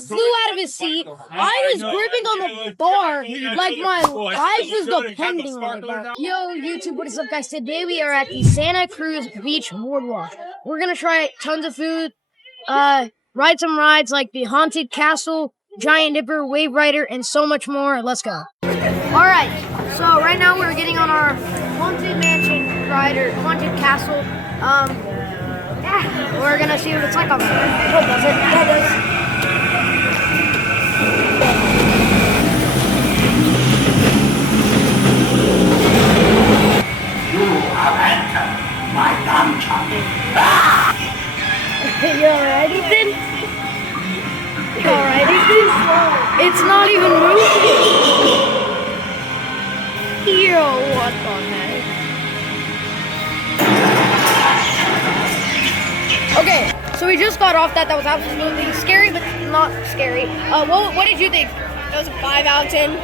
almost flew out of his seat. I was gripping on the bar like my life was depending on it. Yo, YouTube, what is up, guys? Today we are at the Santa Cruz Beach Boardwalk. We're gonna try tons of food, ride some rides like the Haunted Castle, Giant Dipper, Wave Rider, and so much more. Let's go. Alright, so right now we're getting on our Haunted Mansion ride, or Haunted Castle. Yeah, we're gonna see what it's like on there. Oh, does it? Yeah, it does. You have entered my dungeon. You alright, Ethan? You alright, Ethan? It's not even moving. Yo, what the heck? Okay, so we just got off that. That was absolutely scary, but not scary. What did you think? It was a 5 out of 10.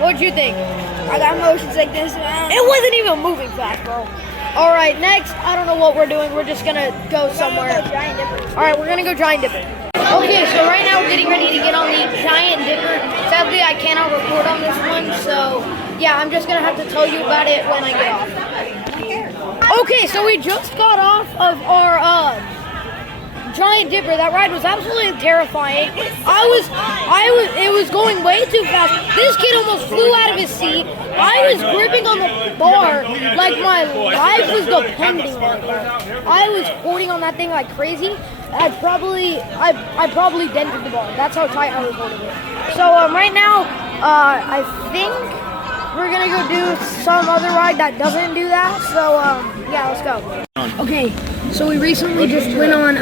What did you think? I got motions like this. It wasn't even moving fast, bro. All right, next, I don't know what we're doing. We're just gonna go somewhere. All right, we're gonna go Giant Dipper. Okay, so right now we're getting ready to get on the Giant Dipper. Sadly, I cannot record on this one, so yeah, I'm just gonna have to tell you about it when I get off. Okay, so we just got off of our Giant Dipper. That ride was absolutely terrifying. It was going way too fast. This kid almost flew out of his seat. I was gripping on the bar like my life was depending on it. I was holding on that thing like crazy. I probably dented the bar. That's how tight I was holding it. So right now, I think we're gonna go do some other ride that doesn't do that. So yeah, let's go. Okay, so we recently just went on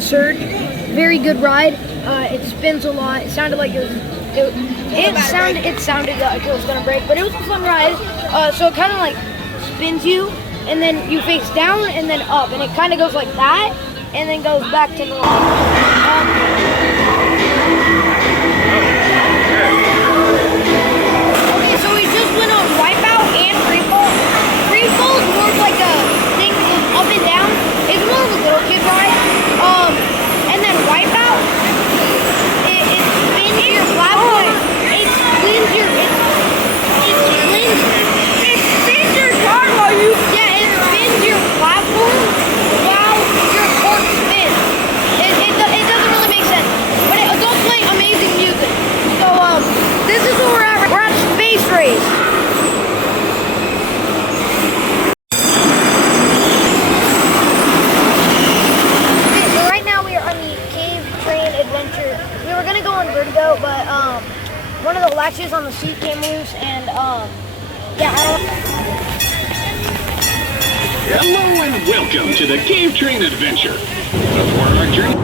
Surge. Very good ride. It spins a lot. It sounded like it sounded like it was gonna break, but it was a fun ride. So it kind of like spins you, and then you face down and then up, and it kind of goes like that, and then goes back to normal. Okay, so we just went on Wipeout and Free Fall. Free Fall is more of like a thing that goes up and down. It's more of a little kid ride. And then Wipeout, it spins your platform. It spins your car while you. Yeah, it spins your platform while your corpse spins. It doesn't really make sense, but it does play amazing music. So this is where we're at. We're at Space Race. Okay, so right now we are on the Cave Train Adventure. We were gonna go on Vertigo, but one of the latches on the seat came loose, and yeah, I don't. Hello and welcome to the Cave Train Adventure. Before our journey.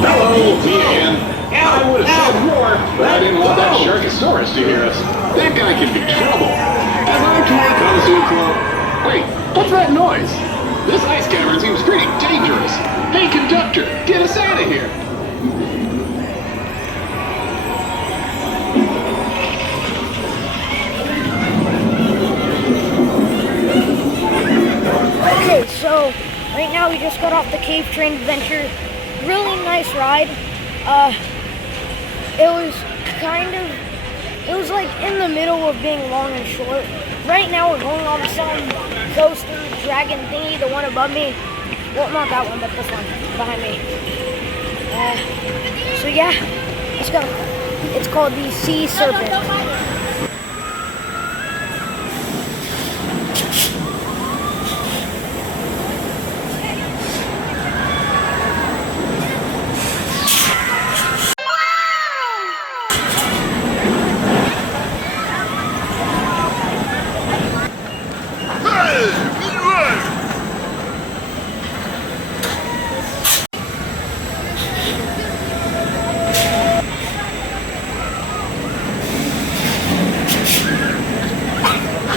Hello, me again. I would have said more, but I didn't want that Sharkosaurus to hear us. That guy can be trouble. As our tour comes to a close. Wait, what's that noise? This ice cavern seems pretty dangerous. Hey, conductor, get us out of here. Okay, so right now we just got off the Cave Train Adventure. Really nice ride. It was like in the middle of being long and short. Right now we're going on some coaster dragon thingy, the one above me. Well, not that one, but this one behind me. So yeah, let's go. It's called the Sea Serpent.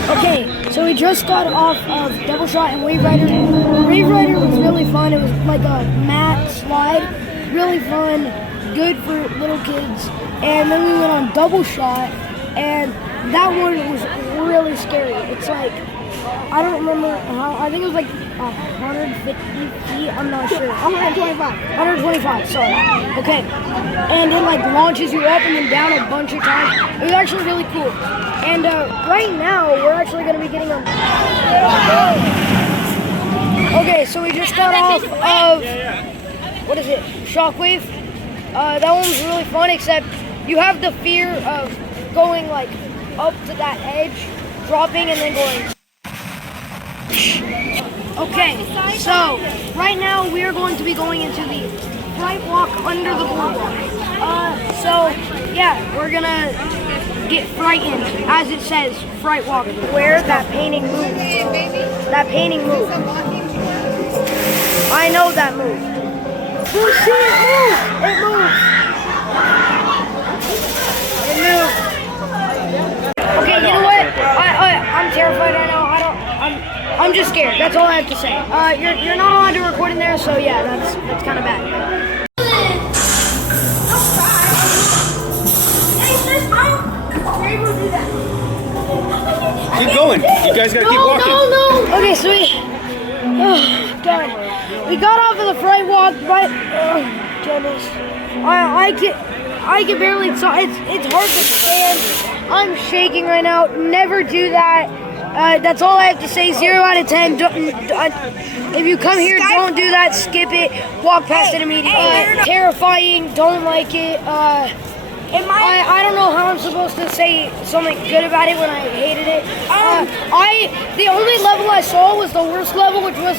Okay, so we just got off of Double Shot and Wave Rider. Wave Rider was really fun. It was like a mat slide, really fun, good for little kids. And then we went on Double Shot, and that one was really scary. It's like, I don't remember how, I think it was like 150 feet, I'm not sure. 125. 125, sorry. Okay. And it like launches you up and then down a bunch of times. It was actually really cool. And right now, we're actually going to be getting on. Okay, so we just got off of, what is it, Shockwave. That one was really fun, except you have the fear of going like up to that edge, dropping, and then going. Okay, so right now we are going to be going into the Fright Walk under the Boardwalk. So yeah, we're gonna get frightened, as it says, Fright Walk. Where that painting moves. That painting moves. I know that move. You see it move! It moves! It moves. Okay, you know what? I'm terrified right now. I'm just scared. That's all I have to say. You're not allowed to record in there, so yeah, that's kind of bad. Keep going. You guys gotta keep walking. No. Okay, sweet. Oh, God. We got off of the Fright Walk, but oh goodness, I can barely. It's hard to stand. I'm shaking right now. Never do that. That's all I have to say. 0 out of 10. If you come here, don't do that. Skip it. Walk past it immediately. Terrifying. Don't like it. I don't know how I'm supposed to say something good about it when I hated it. The only level I saw was the worst level, which was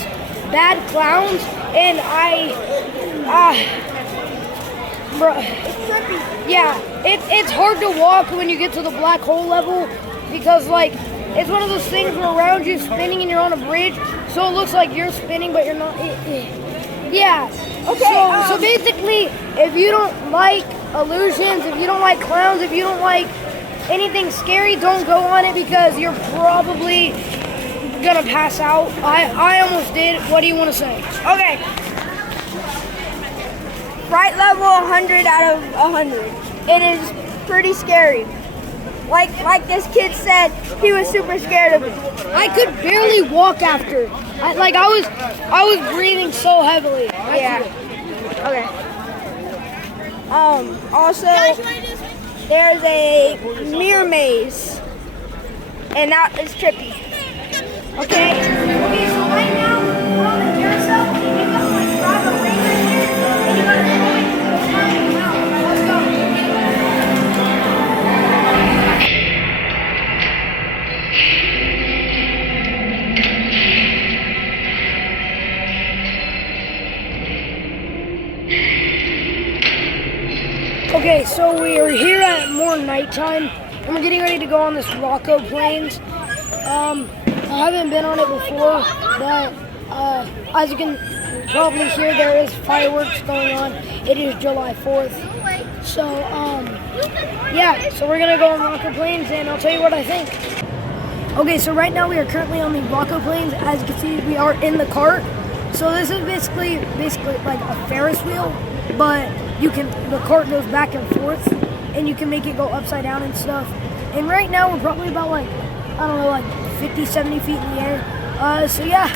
Bad Clowns, and yeah, it's hard to walk when you get to the black hole level, because like it's one of those things where around you spinning and you're on a bridge, so it looks like you're spinning but you're not. Yeah. Okay. So basically, if you don't like illusions, if you don't like clowns, if you don't like anything scary, don't go on it, because you're probably gonna pass out. I almost did. What do you want to say? Okay. Fright level 100 out of 100. It is pretty scary. Like this kid said, he was super scared of it. I could barely walk after. I was breathing so heavily. Yeah. Okay. Also, there's a mirror maze, and that is trippy. Okay, so right now, we're on the carousel, and you gotta like grab a ring right here, and you gotta point to the front and out. Let's go. Okay, so we are here at more nighttime, and we're getting ready to go on this Rocco Plains. I haven't been on it before, but as you can probably hear, there is fireworks going on. It is July 4th. So, yeah, so we're gonna go on Rocco Plains, and I'll tell you what I think. Okay, so right now we are currently on the Rocco Plains. As you can see, we are in the cart. So this is basically like a Ferris wheel, but the cart goes back and forth, and you can make it go upside down and stuff. And right now we're probably about like, I don't know, like 50, 70 feet in the air. So yeah.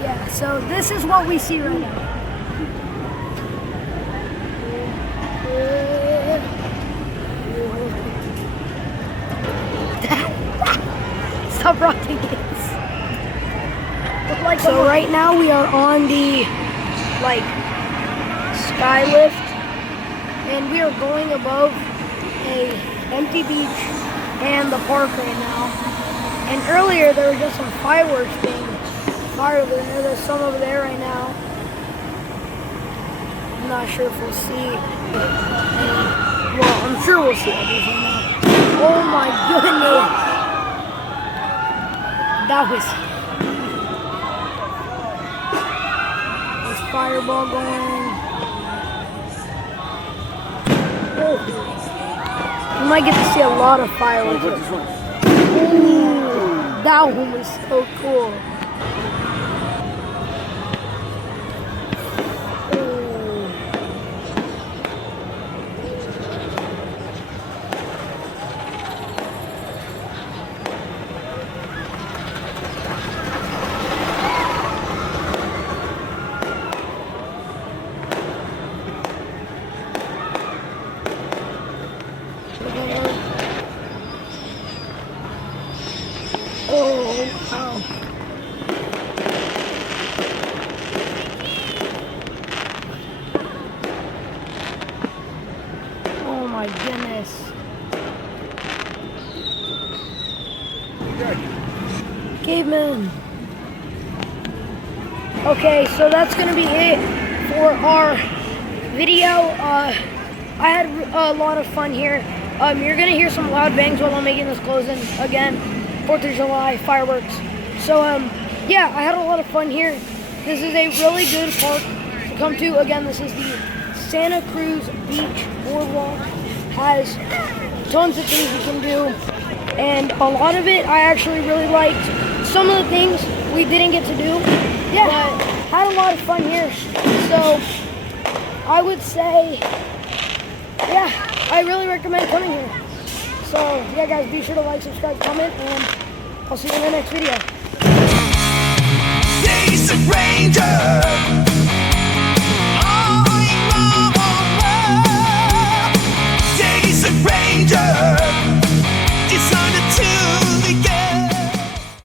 Yeah, so this is what we see right now. Stop rocking it. So right now we are on the like sky lift, and we are going above a empty beach and the park right now. And earlier there were just some fireworks being fired over there. There's some over there right now. I'm not sure if we'll see. Well, I'm sure we'll see everything now. Oh my goodness. That was... There's fireball going. Oh. You might get to see a lot of fireworks. Ooh, that one was so cool. Oh my goodness. Caveman. Okay, so that's gonna be it for our video. I had a lot of fun here. You're gonna hear some loud bangs while I'm making this closing again. 4th of July fireworks. So yeah, I had a lot of fun here. This is a really good park to come to. Again, this is the Santa Cruz Beach Boardwalk. Has tons of things you can do, and a lot of it I actually really liked. Some of the things we didn't get to do, but had a lot of fun here. So I would say, yeah, I really recommend coming here. So yeah, guys, be sure to like, subscribe, comment, and I'll see you in the next video. Ranger.